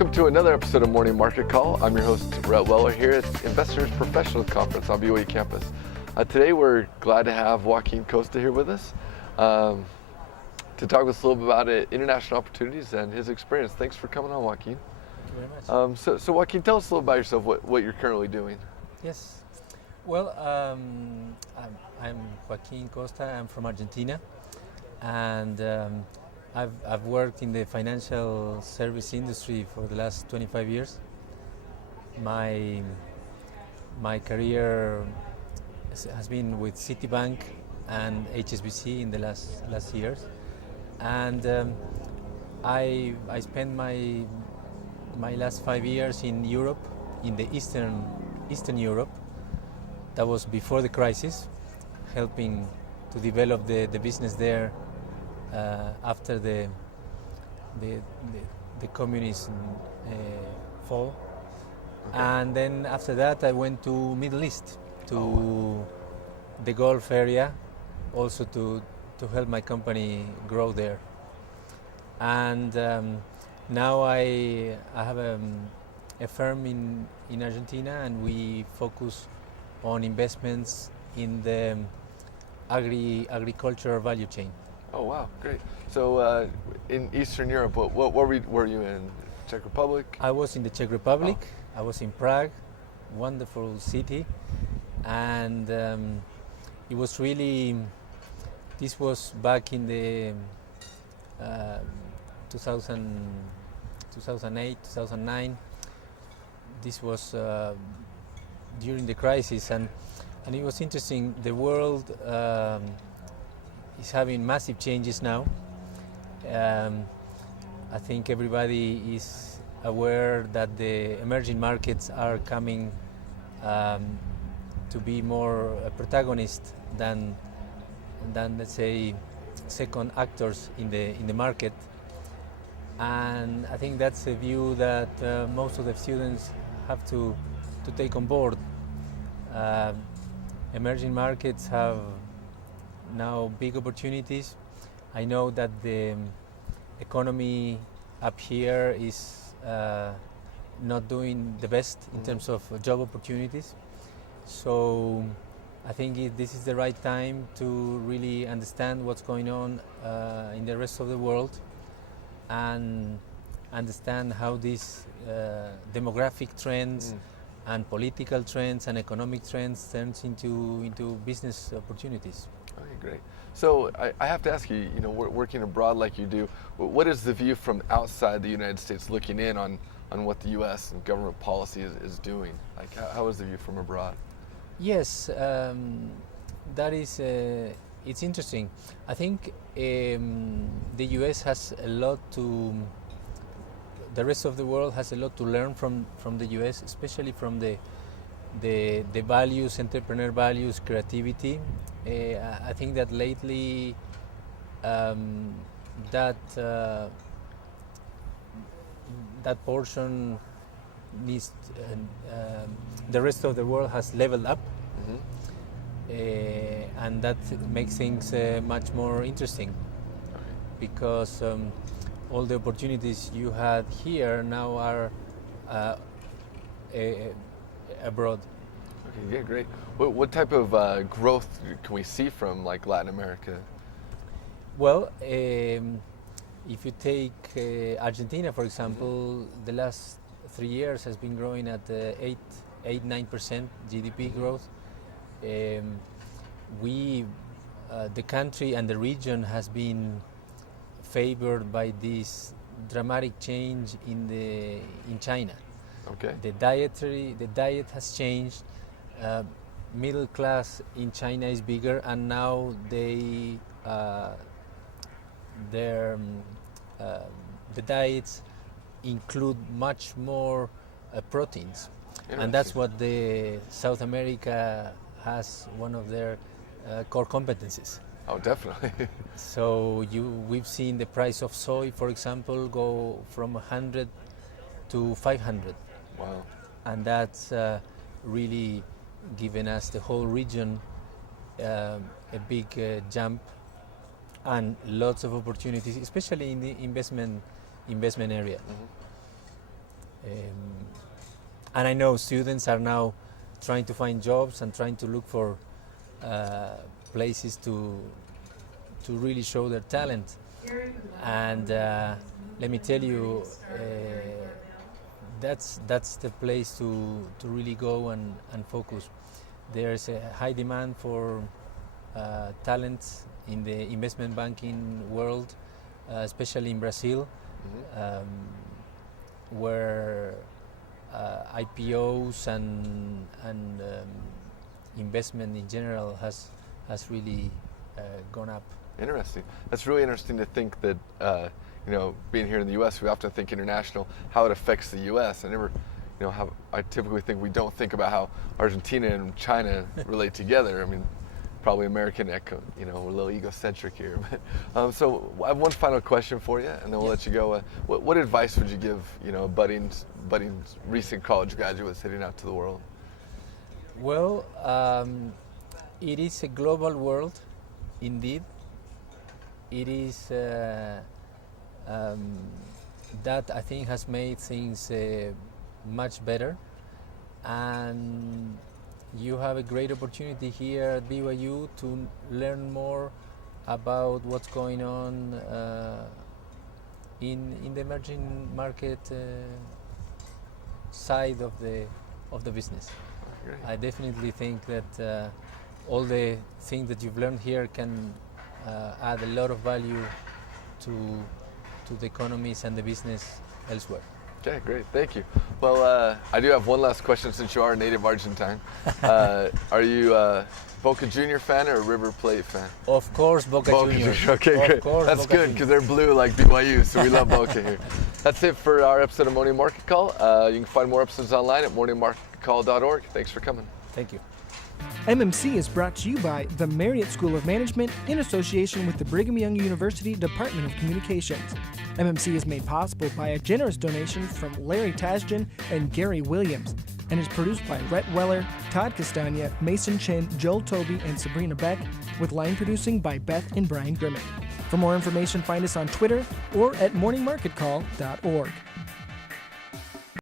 Welcome to another episode of Morning Market Call. I'm your host, Rhett Weller, here at Investors Professional Conference on BYU campus. Today we're glad to have Joaquin Costa here with us to talk with us a little bit about international opportunities and his experience. Thanks for coming on, Joaquin. Thank you very much. So Joaquin, tell us a little about yourself, what you're currently doing. Yes. Well, I'm Joaquin Costa. I'm from Argentina, and I've worked in the financial service industry for the last 25 years. My career has been with Citibank and HSBC in the last years, and I spent my last 5 years in Europe, in the Eastern Europe. That was before the crisis, helping to develop the business there after the communism fall. Okay. And then after that I went to Middle East, to the Gulf area, also to help my company grow there. And now I have a firm in Argentina, and we focus on investments in the agricultural value chain. Oh wow, great. So in Eastern Europe, what were you in? Czech Republic? I was in the Czech Republic. Oh. I was in Prague, wonderful city, and it was really. This was back in the 2008, 2009. This was during the crisis, and it was interesting. The world is having massive changes now. I think everybody is aware that the emerging markets are coming to be more a protagonist than let's say second actors in the market. And I think that's a view that most of the students have to take on board. Emerging markets have now big opportunities. I know that the economy up here is not doing the best in terms of job opportunities. So I think this is the right time to really understand what's going on in the rest of the world, and understand how these demographic trends and political trends and economic trends turns into business opportunities. Okay, great. So I have to ask you, working abroad like you do, what is the view from outside the United States looking in on what the U.S. and government policy is doing? Like, how is the view from abroad? Yes, that is, it's interesting. I think the U.S. has a lot to, the rest of the world has a lot to learn from the U.S., especially from the values, entrepreneur values, creativity. I think that lately that portion needs, the rest of the world has leveled up, and that makes things much more interesting, because all the opportunities you had here now are abroad. Okay, yeah, great. What type of growth can we see from like Latin America? Well, if you take Argentina, for example, the last 3 years has been growing at 8-9% GDP growth. The country and the region has been favored by this dramatic change in China. Okay. The diet has changed. Middle class in China is bigger, and now the diets include much more proteins, and that's what the South America has, one of their core competencies. Oh, definitely. So we've seen the price of soy, for example, go from 100 to 500. Wow. And that's really given us, the whole region, a big jump and lots of opportunities, especially in the investment area. Mm-hmm. And I know students are now trying to find jobs and trying to look for places to really show their talent. And let me tell you, that's the place to really go and focus. There's a high demand for talent in the investment banking world, especially in Brazil, where IPOs and investment in general has really gone up. Interesting. That's really interesting to think that, being here in the U.S., we often think international, how it affects the U.S. I typically think we don't think about how Argentina and China relate together. I mean, probably American echo, we're a little egocentric here. But, so I have one final question for you, and then we'll let you go. What advice would you give, budding recent college graduates heading out to the world? Well, it is a global world, indeed. It is that I think has made things much better, and you have a great opportunity here at BYU to learn more about what's going on in the emerging market side of the business. Great. I definitely think that all the things that you've learned here can add a lot of value to the economies and the business elsewhere. Okay, great. Thank you. Well, I do have one last question since you are a native Argentine. Are you a Boca Junior fan or a River Plate fan? Of course, Boca Juniors. Okay, of great. Course, That's Boca good because they're blue like BYU, so we love Boca here. That's it for our episode of Morning Market Call. You can find more episodes online at morningmarketcall.org. Thanks for coming. Thank you. MMC is brought to you by the Marriott School of Management in association with the Brigham Young University Department of Communications. MMC is made possible by a generous donation from Larry Tasjan and Gary Williams, and is produced by Rhett Weller, Todd Castagna, Mason Chen, Joel Toby, and Sabrina Beck, with line producing by Beth and Brian Grimmick. For more information, find us on Twitter or at morningmarketcall.org.